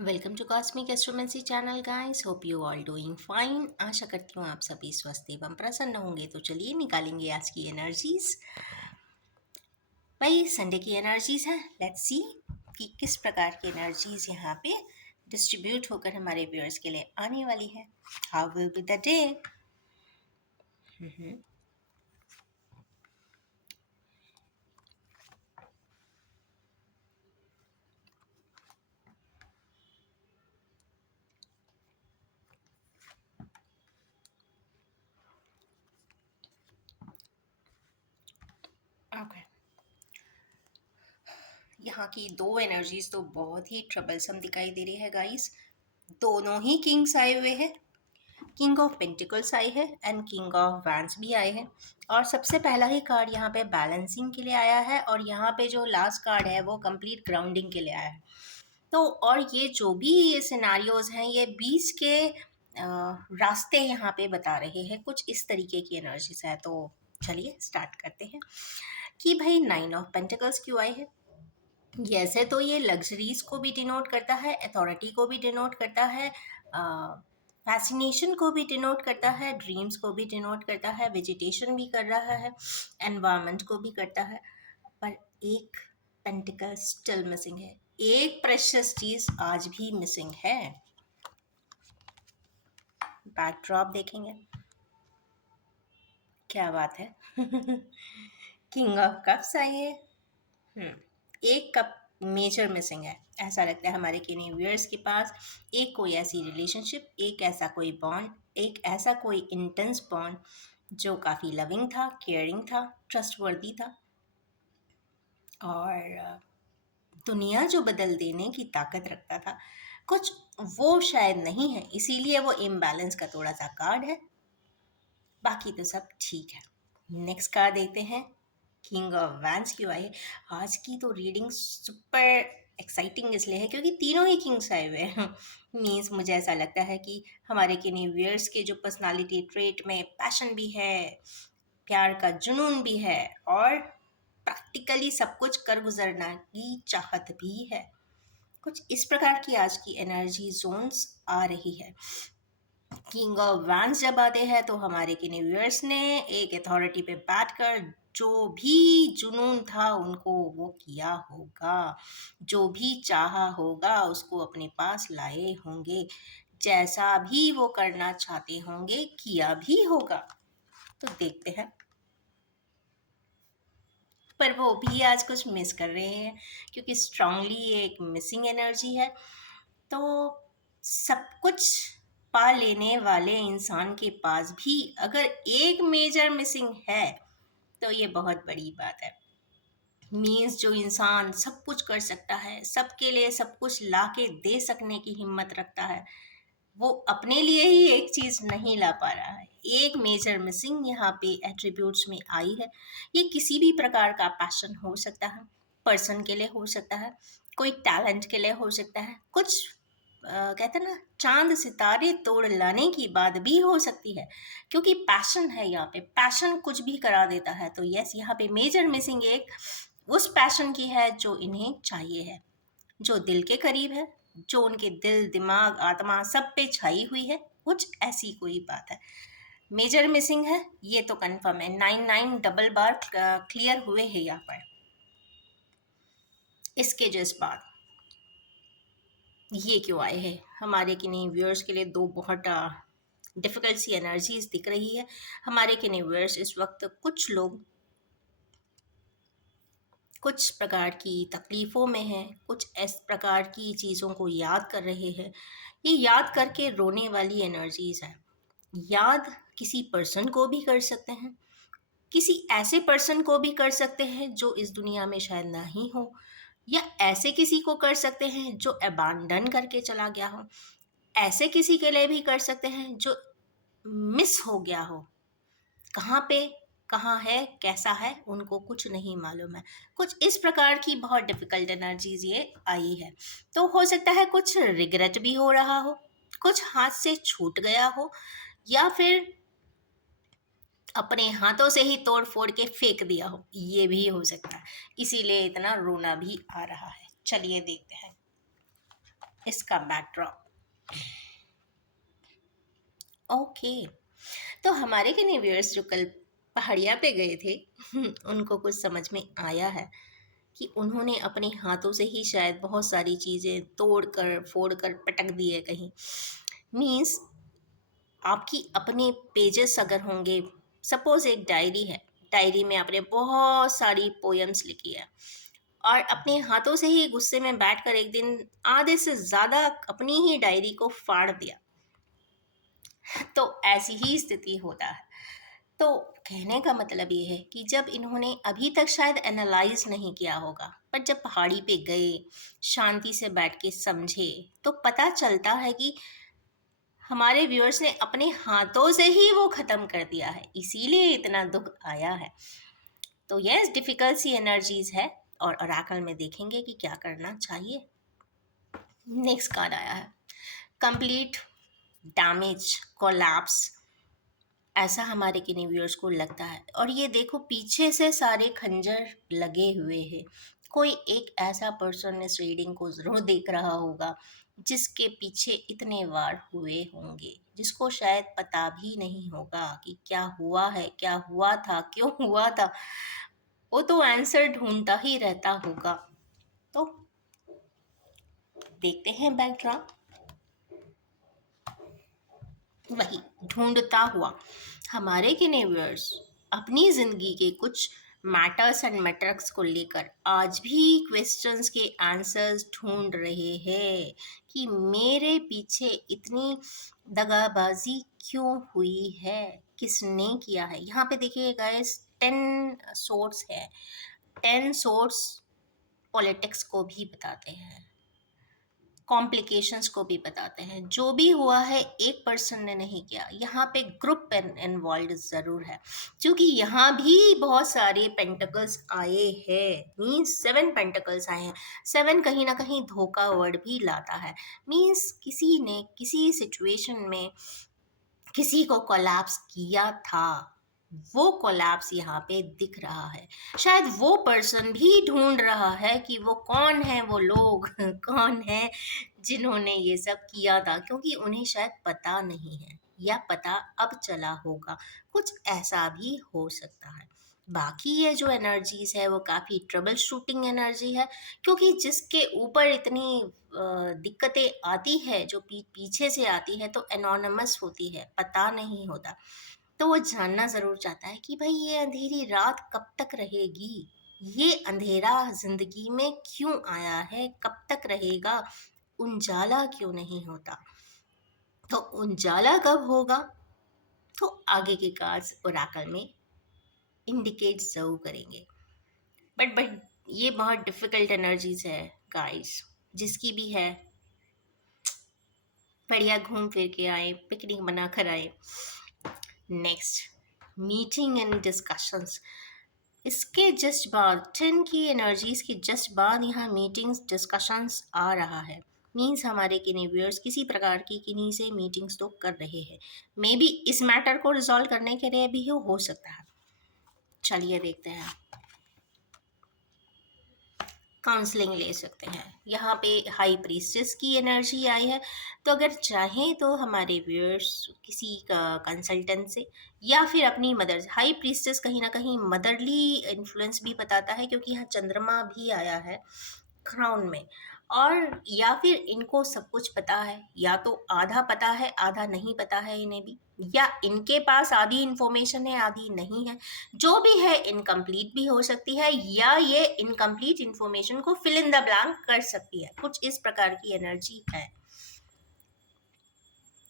Welcome to cosmic astromancy channel guys. Hope you all doing fine. आशा करती हूँ आप सभी स्वस्थ एवं प्रसन्न होंगे। तो चलिए निकालेंगे आज की एनर्जीज। भाई संडे की एनर्जीज हैं। लेट्स सी कि किस प्रकार की एनर्जीज यहाँ पे डिस्ट्रीब्यूट होकर हमारे व्यूअर्स के लिए आने वाली है। How will be the day. Okay, यहाँ की दो एनर्जीज तो बहुत ही ट्रबलसम दिखाई दे रही है गाइस। दोनों ही किंग्स आए हुए हैं। किंग ऑफ पेंटिकल्स आई है एंड किंग ऑफ वैंड्स भी आए हैं। और सबसे पहला ही कार्ड यहाँ पे बैलेंसिंग के लिए आया है और यहाँ पे जो लास्ट कार्ड है वो कंप्लीट ग्राउंडिंग के लिए आया है। तो और ये जो भी ये सिनारियोज हैं ये बीच के रास्ते यहाँ पे बता रहे हैं। कुछ इस तरीके की एनर्जीज है। तो चलिए स्टार्ट करते हैं कि भाई 9 ऑफ पेंटिकल्स क्यों आए हैं। ऐसे तो ये लग्जरीज को भी डिनोट करता है, अथॉरिटी को भी डिनोट करता है, फैसिनेशन को भी डिनोट करता है, ड्रीम्स को भी डिनोट करता है, वेजिटेशन भी कर रहा है, एनवायरनमेंट को भी करता है। पर एक पेंटिकल स्टिल मिसिंग है। एक प्रेशियस चीज आज भी मिसिंग है। बैकड्रॉप देखेंगे, क्या बात है। किंग ऑफ कप्स आई है। एक कप मेजर मिसिंग है। ऐसा लगता है हमारे किन्हीं व्यूअर्स के पास एक कोई ऐसी रिलेशनशिप, एक ऐसा कोई बॉन्ड, एक ऐसा कोई इंटेंस बॉन्ड जो काफ़ी लविंग था, केयरिंग था, ट्रस्टवर्दी था और दुनिया जो बदल देने की ताकत रखता था। कुछ वो शायद नहीं है, इसीलिए वो इम्बैलेंस का थोड़ा सा कार्ड है। बाकी तो सब ठीक है। नेक्स्ट कार्ड देते हैं। किंग ऑफ वैंड्स क्यों आए। आज की तो रीडिंग सुपर एक्साइटिंग इसलिए है क्योंकि तीनों ही किंग्स आए हुए हैं। मीन्स मुझे ऐसा लगता है कि हमारे किन्हीं व्यूअर्स के जो पर्सनालिटी ट्रेट में पैशन भी है, प्यार का जुनून भी है और प्रैक्टिकली सब कुछ कर गुजरना की चाहत भी है। कुछ इस प्रकार की आज की एनर्जी जोन्स आ रही है। किंग ऑफ वैंड्स जब आते हैं तो हमारे किन्हीं व्यूअर्स ने एक अथॉरिटी पे बैठकर जो भी जुनून था उनको वो किया होगा, जो भी चाहा होगा उसको अपने पास लाए होंगे, जैसा भी वो करना चाहते होंगे किया भी होगा। तो देखते हैं। पर वो भी आज कुछ मिस कर रहे हैं क्योंकि स्ट्रांगली एक मिसिंग एनर्जी है। तो सब कुछ पा लेने वाले इंसान के पास भी अगर एक मेजर मिसिंग है तो ये बहुत बड़ी बात है। मीन्स जो इंसान सब कुछ कर सकता है, सबके लिए सब कुछ लाके दे सकने की हिम्मत रखता है, वो अपने लिए ही एक चीज नहीं ला पा रहा है। एक मेजर मिसिंग यहाँ पे एट्रीब्यूट्स में आई है। ये किसी भी प्रकार का पैशन हो सकता है, पर्सन के लिए हो सकता है, कोई टैलेंट के लिए हो सकता है, कुछ कहते हैं ना चांद सितारे तोड़ लाने की बात भी हो सकती है क्योंकि पैशन है। यहाँ पे पैशन कुछ भी करा देता है। तो यस, यहाँ पे मेजर मिसिंग एक उस पैशन की है जो इन्हें चाहिए है, जो दिल के करीब है, जो उनके दिल दिमाग आत्मा सब पे छाई हुई है। कुछ ऐसी कोई बात है। मेजर मिसिंग है ये तो कंफर्म है। 9 डबल बार क्लियर हुए हैं यहाँ पर। इसके जस्ट बाद ये क्यों आए हैं हमारे किन्हीं व्यूअर्स के लिए दो बहुत डिफिकल्ट सी एनर्जीज दिख रही है। हमारे किन्हीं व्यूअर्स इस वक्त कुछ लोग कुछ प्रकार की तकलीफ़ों में हैं, कुछ इस प्रकार की चीज़ों को याद कर रहे हैं। ये याद करके रोने वाली एनर्जीज़ है। याद किसी पर्सन को भी कर सकते हैं, किसी ऐसे पर्सन को भी कर सकते हैं जो इस दुनिया में शायद ना ही हो, या ऐसे किसी को कर सकते हैं जो अबांडन करके चला गया हो। ऐसे किसी के लिए भी कर सकते हैं जो मिस हो गया हो। कहाँ पे कहाँ है कैसा है उनको कुछ नहीं मालूम है। कुछ इस प्रकार की बहुत डिफिकल्ट एनर्जीज ये आई है। तो हो सकता है कुछ रिग्रेट भी हो रहा हो, कुछ हाथ से छूट गया हो, या फिर अपने हाथों से ही तोड़ फोड़ के फेंक दिया हो, ये भी हो सकता है। इसीलिए इतना रोना भी आ रहा है। चलिए देखते हैं इसका बैकड्रॉप। ओके, तो हमारे के व्यूअर्स जो कल पहाड़िया पे गए थे उनको कुछ समझ में आया है कि उन्होंने अपने हाथों से ही शायद बहुत सारी चीज़ें तोड़ कर फोड़ कर पटक दी है कहीं। मीन्स आपकी अपने पेजेस अगर होंगे, सपोज एक डायरी है, डायरी में आपने बहुत सारी पोएम्स लिखी है और अपने हाथों से ही गुस्से में बैठकर एक दिन आधे से ज़्यादा अपनी ही डायरी को फाड़ दिया, तो ऐसी ही स्थिति होता है। तो कहने का मतलब ये है कि जब इन्होंने अभी तक शायद एनालाइज नहीं किया होगा, पर जब पहाड़ी पे गए, शांति से बैठ के समझे, तो पता चलता है कि हमारे व्यूअर्स ने अपने हाथों से ही वो ख़त्म कर दिया है, इसीलिए इतना दुख आया है। तो यस, डिफ़िकल्ट सी एनर्जीज़ है और ओरेकल में देखेंगे कि क्या करना चाहिए। नेक्स्ट कार्ड आया है कंप्लीट डैमेज, कोलैप्स, ऐसा हमारे किन्हीं व्यूअर्स को लगता है। और ये देखो पीछे से सारे खंजर लगे हुए हैं। कोई एक ऐसा पर्सन इस रीडिंग को ज़रूर देख रहा होगा जिसके पीछे इतने वार हुए होंगे, जिसको शायद पता भी नहीं होगा कि क्या हुआ है, क्या हुआ था, क्यों हुआ था। वो तो आंसर ढूंढता ही रहता होगा। तो देखते हैं बैकड्रॉप। वही ढूंढता हुआ हमारे के व्यूअर्स अपनी ज़िंदगी के कुछ मैटर्स एंड मैट्रिक्स को लेकर आज भी क्वेश्चंस के आंसर्स ढूंढ रहे हैं कि मेरे पीछे इतनी दगाबाजी क्यों हुई है, किसने किया है। यहाँ पे देखिए गाइस 10 सोर्स है। 10 सोर्स पॉलिटिक्स को भी बताते हैं, कॉम्प्लिकेशंस को भी बताते हैं। जो भी हुआ है एक पर्सन ने नहीं किया, यहाँ पे ग्रुप इन्वॉल्व ज़रूर है, क्योंकि यहाँ भी बहुत सारे पेंटिकल्स आए हैं। मीन्स 7 पेंटिकल्स आए हैं। 7 कहीं ना कहीं धोखा वर्ड भी लाता है। मीन्स किसी ने किसी सिचुएशन में किसी को कोलैप्स किया था, वो कोलैप्स यहाँ पे दिख रहा है। शायद वो पर्सन भी ढूंढ रहा है कि वो कौन है, वो लोग कौन है जिन्होंने ये सब किया था, क्योंकि उन्हें शायद पता नहीं है या पता अब चला होगा। कुछ ऐसा भी हो सकता है। बाकी ये जो एनर्जीज है वो काफ़ी ट्रबल शूटिंग एनर्जी है, क्योंकि जिसके ऊपर इतनी दिक्कतें आती है, जो पीछे से आती है, तो एनोनिमस होती है, पता नहीं होता। तो वो जानना ज़रूर चाहता है कि भाई ये अंधेरी रात कब तक रहेगी, ये अंधेरा ज़िंदगी में क्यों आया है, कब तक रहेगा, उजाला क्यों नहीं होता। तो उजाला कब होगा, तो आगे के कार्ड्स ओरेकल में इंडिकेट ज़रूर करेंगे। बट ये बहुत डिफ़िकल्ट एनर्जीज है गाइस। जिसकी भी है बढ़िया घूम फिर के आए, पिकनिक बना कर आए। Next, meeting and discussions. इसके जस्ट बाद 10 की एनर्जीज के जस्ट बाद यहाँ मीटिंग्स डिस्कशंस आ रहा है। मीन्स हमारे किन्हीं व्यूअर्स किसी प्रकार की किन्हीं से मीटिंग्स तो कर रहे हैं। मे बी इस मैटर को रिजॉल्व करने के लिए भी हो सकता है। चलिए देखते हैं। काउंसलिंग ले सकते हैं। यहाँ पे हाई प्रीस्टेस की एनर्जी आई है, तो अगर चाहें तो हमारे व्यूअर्स किसी का कंसल्टेंट से या फिर अपनी मदर। हाई प्रीस्टेस कहीं ना कहीं मदरली इन्फ्लुएंस भी बताता है, क्योंकि यहाँ चंद्रमा भी आया है क्राउन में। और या फिर इनको सब कुछ पता है, या तो आधा पता है आधा नहीं पता है इन्हें भी, या इनके पास आधी इंफॉर्मेशन है आधी नहीं है। जो भी है इनकम्प्लीट भी हो सकती है, या ये इनकम्प्लीट इंफॉर्मेशन को फिल इन द ब्लैंक कर सकती है। कुछ इस प्रकार की एनर्जी है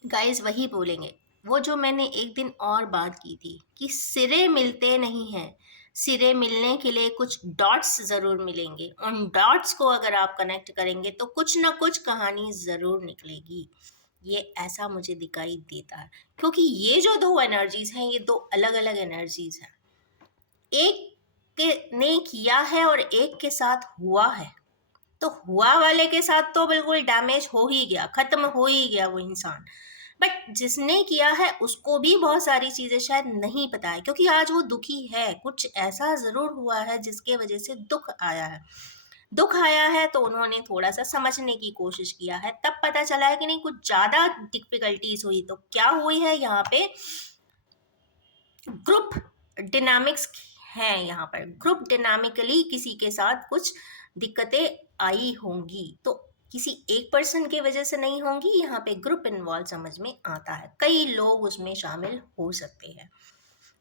गाइस। वही बोलेंगे वो जो मैंने एक दिन और बात की थी कि सिरे मिलते नहीं हैं, सिरे मिलने के लिए कुछ डॉट्स ज़रूर मिलेंगे। उन डॉट्स को अगर आप कनेक्ट करेंगे तो कुछ ना कुछ कहानी ज़रूर निकलेगी। ये ऐसा मुझे दिखाई देता है, क्योंकि ये जो दो एनर्जीज हैं ये दो अलग अलग एनर्जीज हैं। एक के ने किया है और एक के साथ हुआ है, तो हुआ वाले के साथ तो बिल्कुल डैमेज हो ही गया, खत्म हो ही गया वो इंसान। बट जिसने किया है उसको भी बहुत सारी चीजें शायद नहीं पता है, क्योंकि आज वो दुखी है, कुछ ऐसा जरूर हुआ है जिसके वजह से दुख आया है। दुख आया है तो उन्होंने थोड़ा सा समझने की कोशिश किया है, तब पता चला है कि नहीं कुछ ज्यादा डिफिकल्टीज हुई। तो क्या हुई है यहाँ पे, ग्रुप डिनामिक्स है। यहाँ पर ग्रुप डिनामिकली किसी के साथ कुछ दिक्कतें आई होंगी, तो किसी एक पर्सन की वजह से नहीं होंगी। यहाँ पे ग्रुप इन्वॉल्व समझ में आता है, कई लोग उसमें शामिल हो सकते हैं।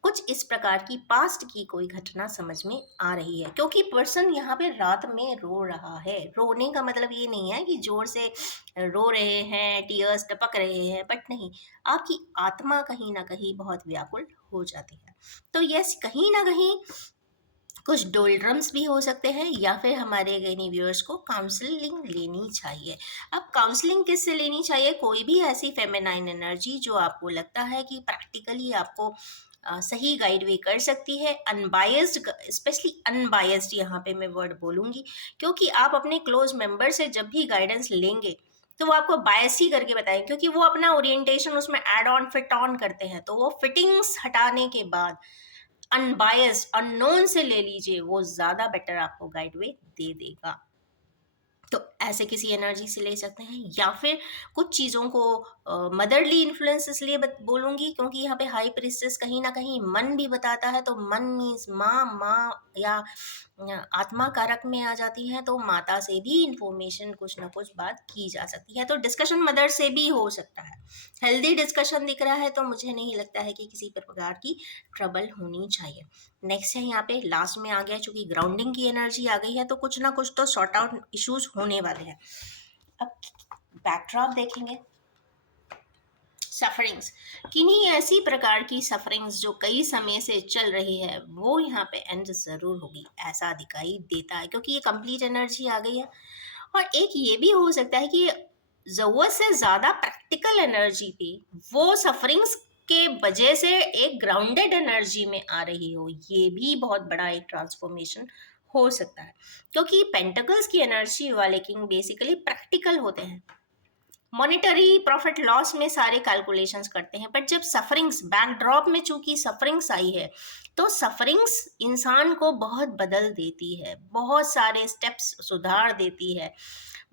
कुछ इस प्रकार की पास्ट की कोई घटना समझ में आ रही है, क्योंकि पर्सन यहाँ पे रात में रो रहा है। रोने का मतलब ये नहीं है कि जोर से रो रहे हैं, टीयर्स टपक रहे हैं, बट नहीं, आपकी आत्मा कहीं ना कहीं बहुत व्याकुल हो जाती है। तो यस, कहीं ना कहीं कुछ डोल्ड्रम्स भी हो सकते हैं, या फिर हमारे यानी व्यूअर्स को काउंसलिंग लेनी चाहिए। अब काउंसलिंग किससे लेनी चाहिए, कोई भी ऐसी फेमिनाइन एनर्जी जो आपको लगता है कि प्रैक्टिकली आपको सही गाइड भी कर सकती है, अनबायस्ड, स्पेशली अनबायस्ड यहाँ पे मैं वर्ड बोलूँगी, क्योंकि आप अपने क्लोज मेंबर से जब भी गाइडेंस लेंगे तो वो आपको बायस ही करके बताएं, क्योंकि वो अपना ओरिएंटेशन उसमें ऐड ऑन फिट ऑन करते हैं। तो वो फिटिंग्स हटाने के बाद अनबायस्ड अननोन से ले लीजिए, वो ज़्यादा बेटर आपको गाइडवे दे देगा। तो ऐसे किसी एनर्जी से ले सकते हैं, या फिर कुछ चीज़ों को मदरली इन्फ्लुएंस इसलिए बोलूँगी क्योंकि यहाँ पे हाई प्रिस्टेस कहीं ना कहीं मन भी बताता है। तो मन मीन्स माँ, माँ या आत्मा कारक में आ जाती है, तो माता से भी इंफॉर्मेशन कुछ ना कुछ बात की जा सकती है। तो डिस्कशन मदर से भी हो सकता है। हेल्दी डिस्कशन दिख रहा है, तो मुझे नहीं लगता है कि किसी प्रकार की ट्रबल होनी चाहिए। नेक्स्ट है यहाँ पे लास्ट में आ गया, चूंकि ग्राउंडिंग की एनर्जी आ गई है, तो कुछ ना कुछ तो सॉर्ट आउट इश्यूज होने वाले हैं। अब बैकड्रॉप देखेंगे, सफरिंग्स, किन्हीं ऐसी प्रकार की सफरिंग्स जो कई समय से चल रही है, वो यहाँ पे एंड जरूर होगी, ऐसा दिखाई देता है, क्योंकि ये कंप्लीट एनर्जी आ गई है। और एक ये भी हो सकता है कि जरूरत से ज्यादा प्रैक्टिकल एनर्जी थी, वो सफरिंग्स के वजह से एक ग्राउंडेड एनर्जी में आ रही हो, ये भी बहुत बड़ा एक ट्रांसफॉर्मेशन हो सकता है। क्योंकि पेंटिकल्स की एनर्जी वाले किंग बेसिकली प्रैक्टिकल होते हैं, मॉनेटरी प्रॉफिट लॉस में सारे कैलकुलेशंस करते हैं। बट जब सफरिंग्स बैकड्रॉप में चूंकि सफरिंग्स आई है, तो सफरिंग्स इंसान को बहुत बदल देती है, बहुत सारे स्टेप्स सुधार देती है,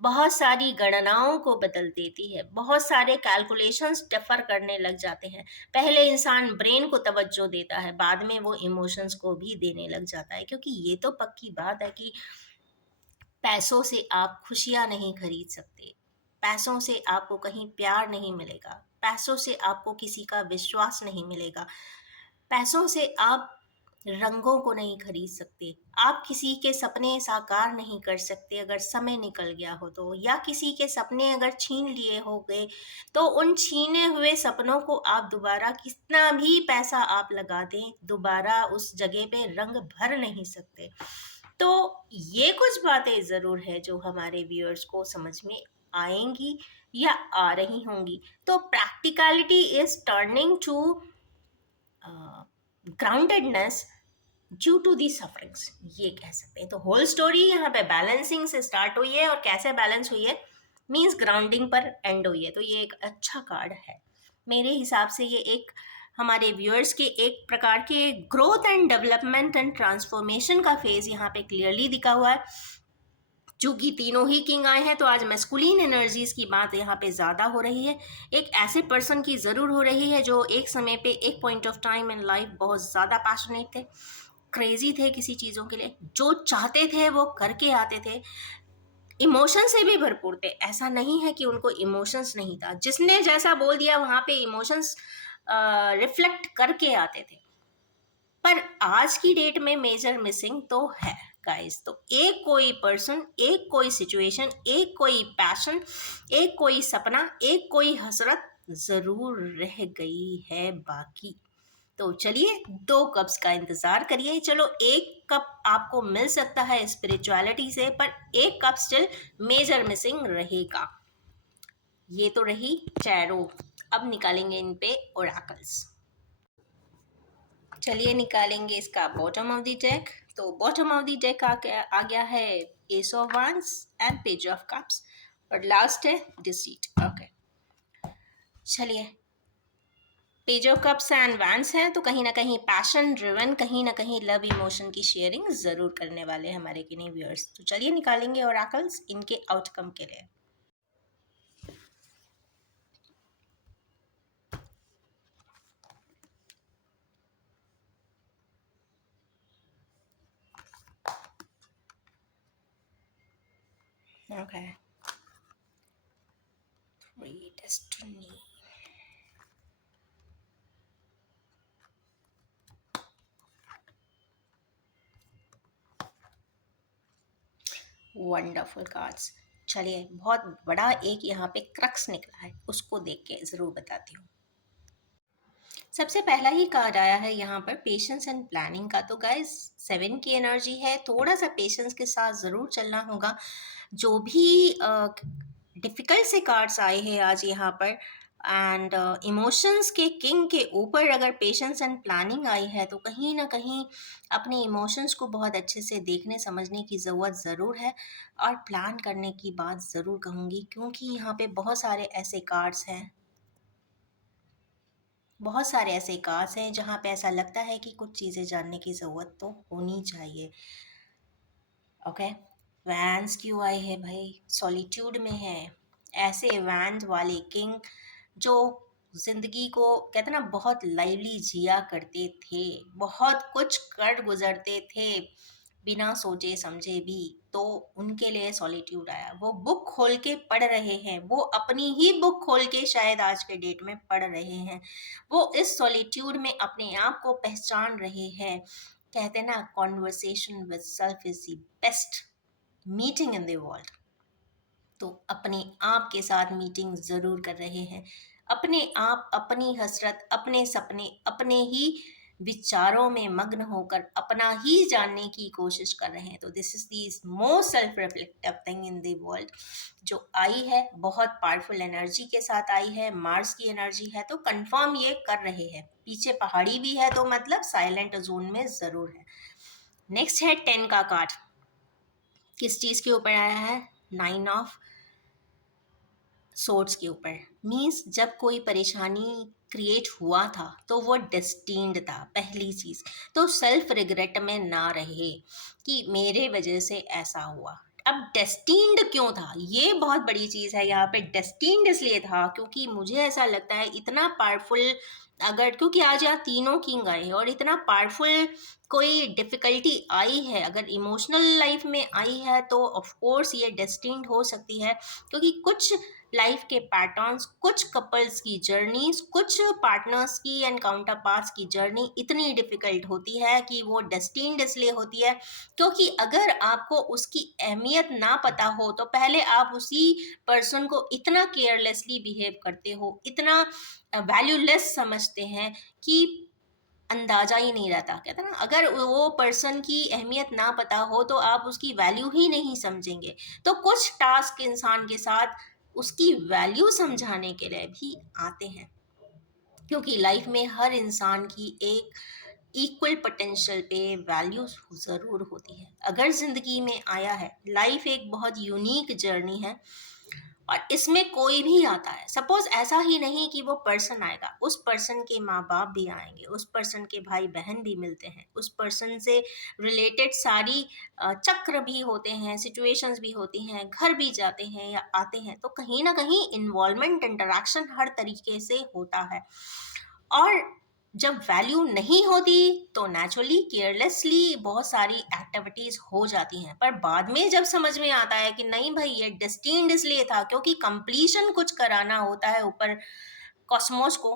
बहुत सारी गणनाओं को बदल देती है, बहुत सारे कैलकुलेशंस डिफर करने लग जाते हैं। पहले इंसान ब्रेन को तवज्जो देता है, बाद में वो इमोशंस को भी देने लग जाता है, क्योंकि ये तो पक्की बात है कि पैसों से आप खुशियां नहीं खरीद सकते, पैसों से आपको कहीं प्यार नहीं मिलेगा, पैसों से आपको किसी का विश्वास नहीं मिलेगा, पैसों से आप रंगों को नहीं खरीद सकते, आप किसी के सपने साकार नहीं कर सकते अगर समय निकल गया हो तो, या किसी के सपने अगर छीन लिए हो गए तो उन छीने हुए सपनों को आप दोबारा कितना भी पैसा आप लगा दें, दोबारा उस जगह पे रंग भर नहीं सकते। तो ये कुछ बातें ज़रूर है जो हमारे व्यूअर्स को समझ में आएंगी या आ रही होंगी। तो practicality is turning to groundedness due to the sufferings, ये कह सकते हैं। तो होल स्टोरी यहाँ पे बैलेंसिंग से स्टार्ट हुई है, और कैसे बैलेंस हुई है मीन्स ग्राउंडिंग पर एंड हुई है। तो ये एक अच्छा कार्ड है मेरे हिसाब से। ये एक हमारे व्यूअर्स के एक प्रकार के growth and development and transformation का फेज यहाँ पे क्लियरली दिखा हुआ है। चूंकि तीनों ही किंग आए हैं, तो आज मैस्कुलिन एनर्जीज की बात यहाँ पे ज़्यादा हो रही है। एक ऐसे पर्सन की ज़रूर हो रही है जो एक समय पे, एक point of time in life बहुत ज़्यादा पैशनेट थे, क्रेजी थे किसी चीज़ों के लिए, जो चाहते थे वो करके आते थे, इमोशन से भी भरपूर थे। ऐसा नहीं है कि उनको इमोशंस नहीं था, जिसने जैसा बोल दिया वहाँ पे इमोशंस रिफ्लेक्ट करके आते थे। पर आज की डेट में मेजर मिसिंग तो है गाइस। तो एक कोई पर्सन, एक कोई सिचुएशन, एक कोई पैशन, एक कोई सपना, एक कोई हसरत जरूर रह गई है बाकी। तो चलिए, 2 कप्स का इंतजार करिए। चलो, एक कप आपको मिल सकता है स्पिरिचुअलिटी से, पर एक कप स्टिल मेजर मिसिंग रहेगा। ये तो रही टैरो। अब निकालेंगे इन पे ओरेकल्स। चलिए निकालेंगे इसका बॉटम ऑफ द डेक। तो बॉटम ऑफ द डेक आ गया है ace of wands and page of cups, और लास्ट है डिसीट। ओके, चलिए page of cups and wands हैं, तो कहीं ना कहीं पैशन ड्रिवन, कहीं ना कहीं लव इमोशन की शेयरिंग ज़रूर करने वाले हैं हमारे किन्हीं व्यूअर्स। तो चलिए निकालेंगे ओरेकल्स इनके आउटकम के लिए। Okay, three destiny. Wonderful cards. चलिए, बहुत बड़ा एक यहाँ पे क्रक्स निकला है, उसको देख के ज़रूर बताती हूँ। सबसे पहला ही कार्ड आया है यहाँ पर पेशेंस एंड प्लानिंग का। तो गाइस 7 की एनर्जी है, थोड़ा सा पेशेंस के साथ ज़रूर चलना होगा। जो भी डिफ़िकल्ट से कार्ड्स आए हैं आज यहाँ पर, एंड इमोशंस के किंग के ऊपर अगर पेशेंस एंड प्लानिंग आई है, तो कहीं ना कहीं अपने इमोशंस को बहुत अच्छे से देखने समझने की ज़रूरत ज़रूर है, और प्लान करने की बात ज़रूर कहूँगी, क्योंकि यहाँ पे बहुत सारे ऐसे कार्ड्स हैं, बहुत सारे ऐसे कार्ड्स हैं जहाँ पे ऐसा लगता है कि कुछ चीज़ें जानने की ज़रूरत तो होनी चाहिए। ओके, वैन्स क्यों आए हैं भाई? सॉलिट्यूड में है। ऐसे वैन्स वाले किंग जो जिंदगी को कहते ना बहुत लाइवली जिया करते थे, बहुत कुछ कर गुजरते थे बिना सोचे समझे भी, तो उनके लिए सॉलिट्यूड आया। वो बुक खोल के पढ़ रहे हैं, वो अपनी ही बुक खोल के शायद आज के डेट में पढ़ रहे हैं। वो इस सॉलिट्यूड में अपने आप को पहचान रहे हैं। कहते हैं ना, conversation with self is the best meeting in the world. तो अपने आप के साथ मीटिंग ज़रूर कर रहे हैं। अपने आप, अपनी हसरत, अपने सपने, अपने ही विचारों में मग्न होकर अपना ही जानने की कोशिश कर रहे हैं। तो this is the most self reflective thing in the world जो आई है। बहुत पावरफुल एनर्जी के साथ आई है, मार्स की एनर्जी है, तो कंफर्म ये कर रहे हैं। पीछे पहाड़ी भी है, तो मतलब साइलेंट जोन में ज़रूर है। नेक्स्ट है 10 का कार्ड। किस चीज़ के ऊपर आया है? 9 ऑफ सोर्ड्स के ऊपर। मीन्स जब कोई परेशानी क्रिएट हुआ था तो वो डेस्टिन्ड था, पहली चीज़। तो सेल्फ रिग्रेट में ना रहे कि मेरे वजह से ऐसा हुआ। अब डेस्टिन्ड क्यों था, ये बहुत बड़ी चीज़ है यहाँ पे। डेस्टिन्ड इसलिए था क्योंकि मुझे ऐसा लगता है इतना पावरफुल, अगर क्योंकि आज यहाँ तीनों किंग आए हैं और इतना पावरफुल कोई डिफिकल्टी आई है, अगर इमोशनल लाइफ में आई है, तो ऑफ कोर्स ये डेस्टिन्ड हो सकती है। क्योंकि कुछ लाइफ के पैटर्न्स, कुछ कपल्स की जर्नीज, कुछ पार्टनर्स की एंड काउंटर पार्ट्स की जर्नी इतनी डिफिकल्ट होती है कि वो डेस्टिन्ड इसलिए होती है क्योंकि अगर आपको उसकी अहमियत ना पता हो, तो पहले आप उसी पर्सन को इतना केयरलेसली बिहेव करते हो, इतना वैल्यूलेस समझते हैं कि अंदाजा ही नहीं रहता। कहते हैं ना, अगर वो पर्सन की अहमियत ना पता हो तो आप उसकी वैल्यू ही नहीं समझेंगे। तो कुछ टास्क इंसान के साथ उसकी वैल्यू समझाने के लिए भी आते हैं, क्योंकि लाइफ में हर इंसान की एक इक्वल पोटेंशियल पे वैल्यू ज़रूर होती है। अगर ज़िंदगी में आया है, लाइफ एक बहुत यूनिक जर्नी है, और इसमें कोई भी आता है। सपोज ऐसा ही नहीं कि वो पर्सन आएगा, उस पर्सन के माँ बाप भी आएंगे, उस पर्सन के भाई बहन भी मिलते हैं, उस पर्सन से रिलेटेड सारी चक्र भी होते हैं, सिचुएशंस भी होती हैं, घर भी जाते हैं या आते हैं। तो कहीं ना कहीं इन्वॉल्वमेंट, इंटरेक्शन हर तरीके से होता है। और जब वैल्यू नहीं होती तो नेचुरली केयरलेसली बहुत सारी एक्टिविटीज हो जाती हैं, पर बाद में जब समझ में आता है कि नहीं भाई, ये डेस्टिन्ड इसलिए था क्योंकि कंप्लीशन कुछ कराना होता है ऊपर कॉस्मोस को।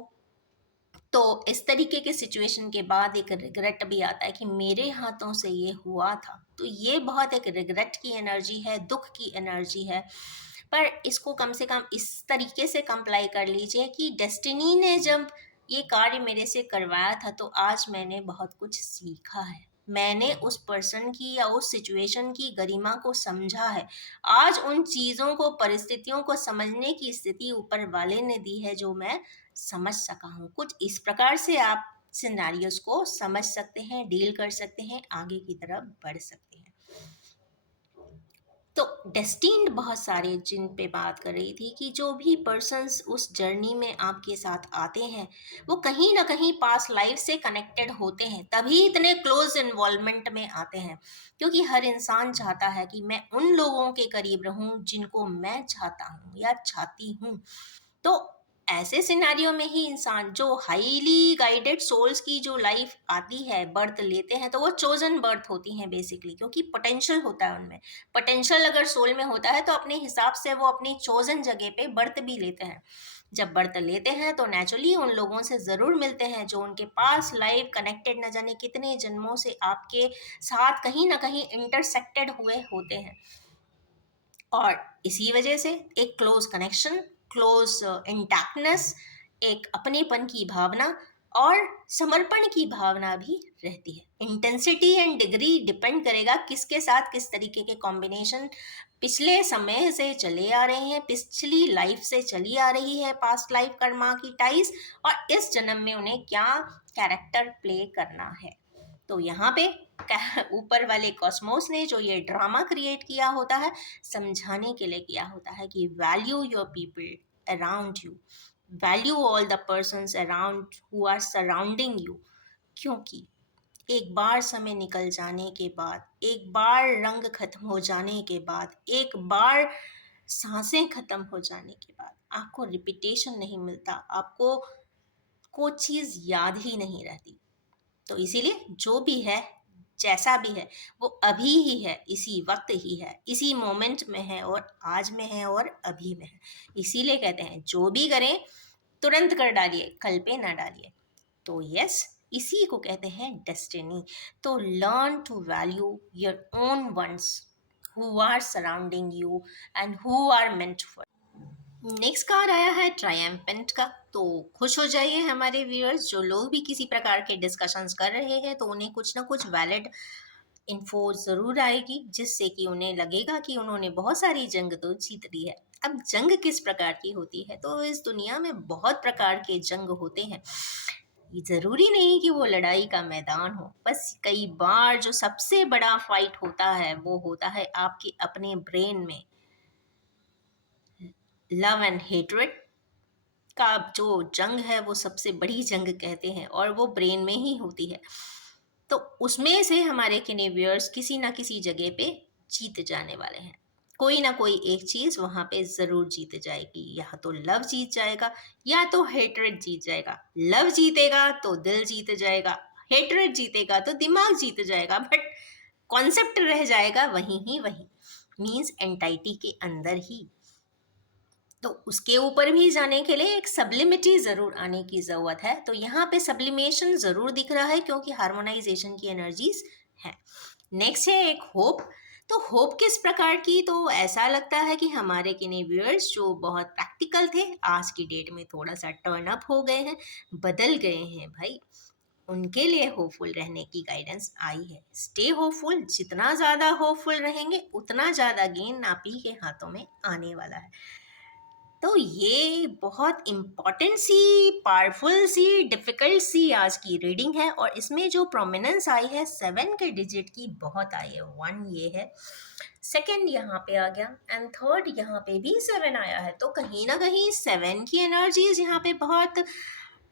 तो इस तरीके के सिचुएशन के बाद एक रिग्रेट भी आता है कि मेरे हाथों से ये हुआ था। तो ये बहुत एक रिग्रेट की एनर्जी है, दुख की एनर्जी है। पर इसको कम से कम इस तरीके से कंप्लाई कर लीजिए कि डेस्टिनी ने जब ये कार्य मेरे से करवाया था, तो आज मैंने बहुत कुछ सीखा है। मैंने उस पर्सन की या उस सिचुएशन की गरिमा को समझा है। आज उन चीज़ों को, परिस्थितियों को समझने की स्थिति ऊपर वाले ने दी है जो मैं समझ सका हूँ। कुछ इस प्रकार से आप सिनेरियोस को समझ सकते हैं, डील कर सकते हैं, आगे की तरफ बढ़ सकते हैं। तो डेस्टिन्ड बहुत सारे जिन पे बात कर रही थी कि जो भी पर्सन्स उस जर्नी में आपके साथ आते हैं वो कहीं ना कहीं पास लाइफ से कनेक्टेड होते हैं, तभी इतने क्लोज इन्वॉल्वमेंट में आते हैं। क्योंकि हर इंसान चाहता है कि मैं उन लोगों के करीब रहूं जिनको मैं चाहता हूं या चाहती हूं। तो ऐसे सिनेरियो में ही इंसान जो हाईली गाइडेड सोल्स की जो लाइफ आती है, बर्थ लेते हैं, तो वो चोजन बर्थ होती हैं बेसिकली, क्योंकि पोटेंशियल होता है उनमें। पोटेंशियल अगर सोल में होता है तो अपने हिसाब से वो अपनी चोजन जगह पे बर्थ भी लेते हैं। जब बर्थ लेते हैं तो नेचुरली उन लोगों से ज़रूर मिलते हैं जो उनके पास लाइफ कनेक्टेड न जाने कितने जन्मों से आपके साथ कहीं ना कहीं इंटरसेक्टेड हुए होते हैं। और इसी वजह से एक क्लोज कनेक्शन, क्लोज इंटैक्टनेस, एक अपनेपन की भावना और समर्पण की भावना भी रहती है। इंटेंसिटी एंड डिग्री डिपेंड करेगा किसके साथ किस तरीके के कॉम्बिनेशन पिछले समय से चले आ रहे हैं, पिछली लाइफ से चली आ रही है, पास्ट लाइफ कर्मा की टाइज, और इस जन्म में उन्हें क्या कैरेक्टर प्ले करना है। तो यहाँ पे ऊपर वाले कॉस्मोस ने जो ये ड्रामा क्रिएट किया होता है, समझाने के लिए किया होता है कि value your people around you, value all the persons around who are surrounding you. क्योंकि एक बार समय निकल जाने के बाद, एक बार रंग खत्म हो जाने के बाद, एक बार सांसें खत्म हो जाने के बाद आपको रिपीटेशन नहीं मिलता, आपको कोई चीज़ याद ही नहीं रहती। तो इसीलिए जो भी है, जैसा भी है, वो अभी ही है, इसी वक्त ही है, इसी मोमेंट में है, और आज में है, और अभी में है। इसीलिए कहते हैं जो भी करें तुरंत कर डालिए, कल पे ना डालिए। तो यस, इसी को कहते हैं डेस्टिनी। तो learn to value your own ones who are surrounding you and who are meant for. Next card आया है ट्रायम्फेंट का। तो खुश हो जाइए हमारे व्यूअर्स, जो लोग भी किसी प्रकार के डिस्कशंस कर रहे हैं तो उन्हें कुछ ना कुछ वैलिड इन्फो ज़रूर आएगी, जिससे कि उन्हें लगेगा कि उन्होंने बहुत सारी जंग तो जीत ली है। अब जंग किस प्रकार की होती है, तो इस दुनिया में बहुत प्रकार के जंग होते हैं। ये ज़रूरी नहीं कि वो लड़ाई का मैदान हो, बस कई बार जो सबसे बड़ा फाइट होता है वो होता है आपके अपने ब्रेन में। लव एंड हेट्रेड का जो जंग है वो सबसे बड़ी जंग कहते हैं, और वो ब्रेन में ही होती है। तो उसमें से हमारे किनेवियर्स किसी ना किसी जगह पे जीत जाने वाले हैं। कोई ना कोई एक चीज वहां पे जरूर जीत जाएगी, या तो लव जीत जाएगा या तो हेट्रेड जीत जाएगा। लव जीतेगा तो दिल जीत जाएगा, हेट्रेड जीतेगा तो दिमाग जीत जाएगा, बट कॉन्सेप्ट रह जाएगा वहीं ही वहीं, मीन्स एंटाइटी के अंदर ही। तो उसके ऊपर भी जाने के लिए एक सब्लिमिटी ज़रूर आने की ज़रूरत है। तो यहाँ पे सब्लिमेशन ज़रूर दिख रहा है, क्योंकि हार्मोनाइजेशन की एनर्जीज हैं। नेक्स्ट है एक होप। तो होप किस प्रकार की, तो ऐसा लगता है कि हमारे किने व्यूअर्स जो बहुत प्रैक्टिकल थे आज की डेट में थोड़ा सा टर्न अप हो गए हैं, बदल गए हैं भाई। उनके लिए होपफुल रहने की गाइडेंस आई है। स्टे होपफुल, जितना ज़्यादा होपफुल रहेंगे उतना ज़्यादा गेन आप ही के हाथों में आने वाला है। तो ये बहुत इम्पॉर्टेंट सी, पावरफुल सी, डिफिकल्ट सी आज की रीडिंग है, और इसमें जो प्रोमिनेंस आई है 7 के डिजिट की बहुत आई है। 1 ये है, सेकंड यहाँ पे आ गया, एंड थर्ड यहाँ पे भी 7 आया है। तो कहीं ना कहीं 7 की एनर्जीज यहाँ पे बहुत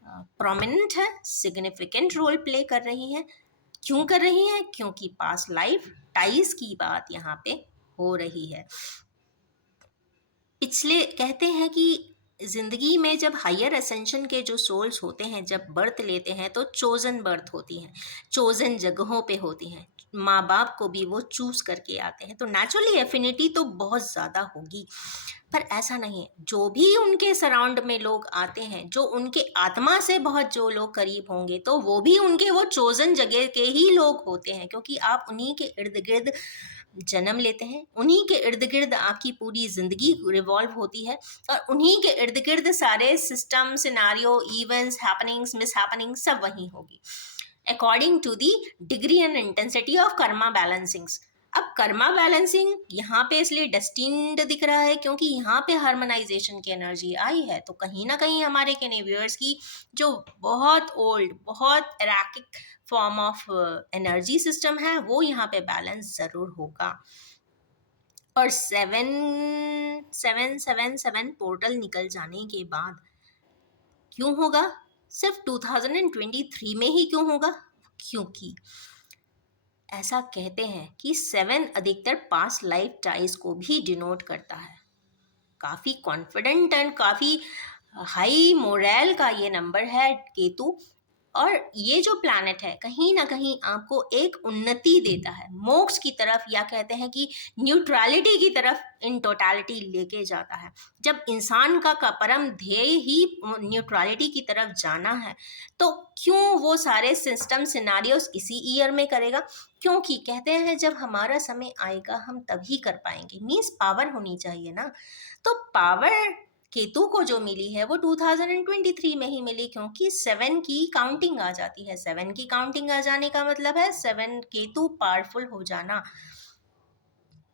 प्रोमिनेंट है, सिग्निफिकेंट रोल प्ले कर रही है। क्यों कर रही है? क्योंकि पास लाइफ टाइज की बात यहाँ पे हो रही है। पिछले कहते हैं कि जिंदगी में जब हायर असेंशन के जो सोल्स होते हैं, जब बर्थ लेते हैं तो चोजन बर्थ होती हैं, चोजन जगहों पे होती हैं। माँ बाप को भी वो चूज करके आते हैं, तो नेचुरली एफिनिटी तो बहुत ज़्यादा होगी। पर ऐसा नहीं है, जो भी उनके सराउंड में लोग आते हैं, जो उनके आत्मा से बहुत जो लोग करीब होंगे, तो वो भी उनके वो चोजन जगह के ही लोग होते हैं, क्योंकि आप उन्हीं के इर्द गिर्द जन्म लेते हैं, उन्हीं के इर्द गिर्द आपकी पूरी जिंदगी रिवॉल्व होती है, और उन्हीं के इर्द गिर्द सारे system, scenario, events, happenings, miss happening सब वहीं होगी, according to the degree and intensity of karma balancings. अब कर्मा बैलेंसिंग यहाँ पे इसलिए डेस्टिन्ड दिख रहा है क्योंकि यहाँ पे हार्मोनाइजेशन की एनर्जी आई है। तो कहीं ना कहीं हमारे केनेवियर्स की जो बहुत ओल्ड, बहुत एराकिक फॉर्म ऑफ एनर्जी सिस्टम है, वो यहाँ पे बैलेंस ज़रूर होगा। और 7 पोर्टल निकल जाने के बाद क्यों होगा? सिर्फ 2023 में ही क्यों होगा? क्योंकि ऐसा कहते हैं कि 7 अधिकतर पास्ट लाइफ टाइज को भी डिनोट करता है। काफ़ी कॉन्फिडेंट एंड काफ़ी हाई मोरल का ये नंबर है केतु। और ये जो प्लैनेट है कहीं ना कहीं आपको एक उन्नति देता है, मोक्ष की तरफ, या कहते हैं कि न्यूट्रलिटी की तरफ इन टोटालिटी लेके जाता है। जब इंसान का परम ध्येय ही न्यूट्रलिटी की तरफ जाना है, तो क्यों वो सारे सिस्टम सिनारियोस इसी ईयर में करेगा? क्योंकि कहते हैं जब हमारा समय आएगा हम तभी कर पाएंगे, मीन्स पावर होनी चाहिए ना। तो पावर केतु को जो मिली है वो 2023 में ही मिली, क्योंकि 7 की काउंटिंग आ जाती है। 7 की काउंटिंग आ जाने का मतलब है 7 केतु पावरफुल हो जाना,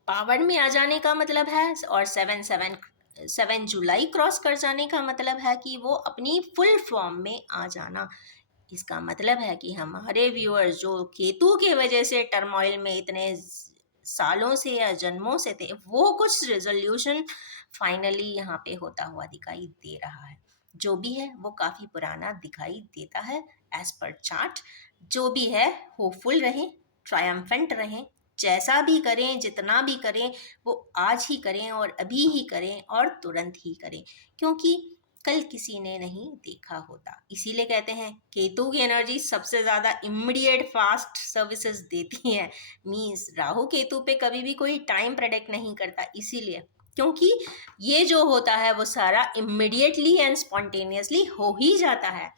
पावर में आ जाने का मतलब है। और 7 जुलाई क्रॉस कर जाने का मतलब है कि वो अपनी फुल फॉर्म में आ जाना। इसका मतलब है कि हमारे व्यूअर्स जो केतु के वजह से टर्मोइल में इतने सालों से या जन्मों से थे, वो कुछ रेजोल्यूशन फाइनली यहाँ पे होता हुआ दिखाई दे रहा है। जो भी है वो काफ़ी पुराना दिखाई देता है एज पर चार्ट। जो भी है होपफुल रहें, ट्रायम्फेंट रहें, जैसा भी करें जितना भी करें वो आज ही करें और अभी ही करें और तुरंत ही करें, क्योंकि कल किसी ने नहीं देखा होता। इसीलिए कहते हैं केतु की एनर्जी सबसे ज़्यादा इमीडिएट फास्ट सर्विसेज देती है। मीन्स राहु केतु पे कभी भी कोई टाइम प्रेडिक्ट नहीं करता, इसीलिए क्योंकि ये जो होता है वो सारा इमीडिएटली एंड स्पॉन्टेनियसली हो ही जाता है।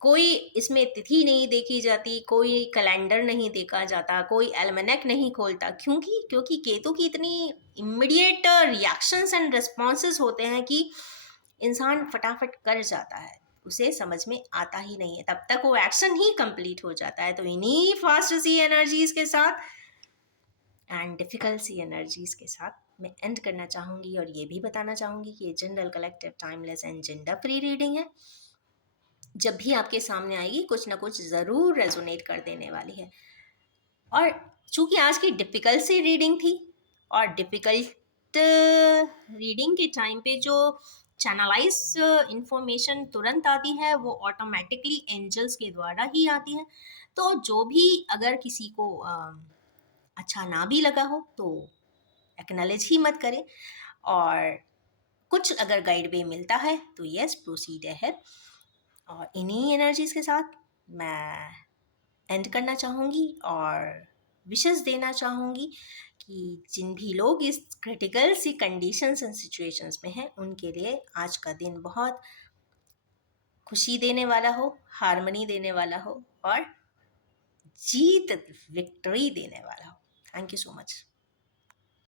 कोई इसमें तिथि नहीं देखी जाती, कोई कैलेंडर नहीं देखा जाता, कोई एल्मेनेक नहीं खोलता। क्योंकि केतु की इतनी इमीडिएट रिएक्शंस एंड रिस्पॉन्सेस होते हैं कि इंसान फटाफट कर जाता है, उसे समझ में आता ही नहीं है, तब तक वो एक्शन ही कंप्लीट हो जाता है। तो इन्हीं फास्ट सी एनर्जीज के साथ एंड डिफिकल्ट सी एनर्जीज के साथ मैं एंड करना चाहूँगी, और ये भी बताना चाहूँगी कि ये general collective timeless and gender free reading है। जब भी आपके सामने आएगी कुछ ना कुछ ज़रूर रेजोनेट कर देने वाली है। और चूंकि आज की डिफ़िकल्ट सी रीडिंग थी, और डिफ़िकल्ट रीडिंग के टाइम पे जो चैनलाइज इंफॉर्मेशन तुरंत आती है वो ऑटोमेटिकली एंजल्स के द्वारा ही आती है। तो जो भी अगर किसी को अच्छा ना भी लगा हो तो एक्नॉलेज ही मत करें, और कुछ अगर गाइड वे मिलता है तो यस प्रोसीड है। और इन्हीं एनर्जीज के साथ मैं एंड करना चाहूँगी और विशेस देना चाहूँगी कि जिन भी लोग इस क्रिटिकल सी कंडीशंस एंड सिचुएशंस में हैं उनके लिए आज का दिन बहुत खुशी देने वाला हो, हार्मनी देने वाला हो और जीत, विक्ट्री देने वाला हो। Thank you so much.